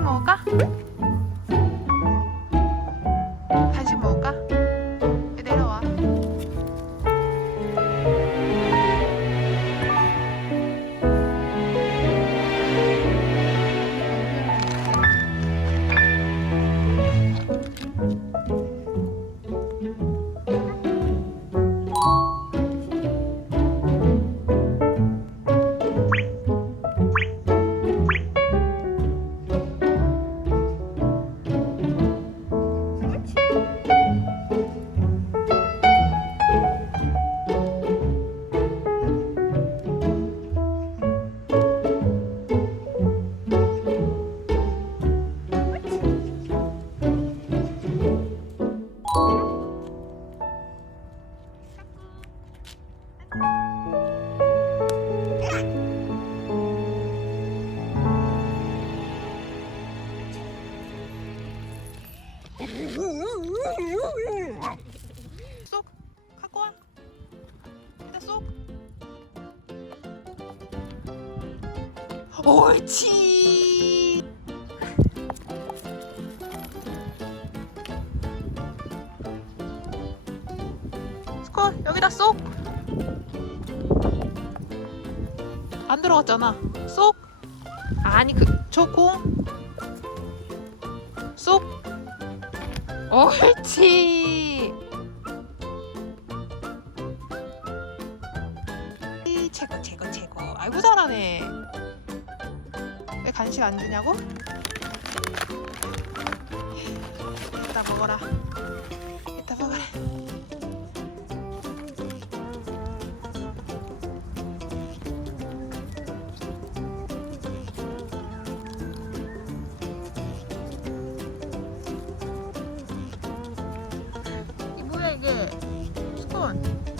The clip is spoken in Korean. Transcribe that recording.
잉어가 쏙 갖고 와. 일단 쏙. 옳지. 스콜 여기다 쏙. 안 들어갔잖아. 쏙. 아니 그저 공. 쏙. 옳지. 이, 최고 최고 최고. 아이고 잘하네. 왜 간식 안 주냐고? 이따 먹어라. on.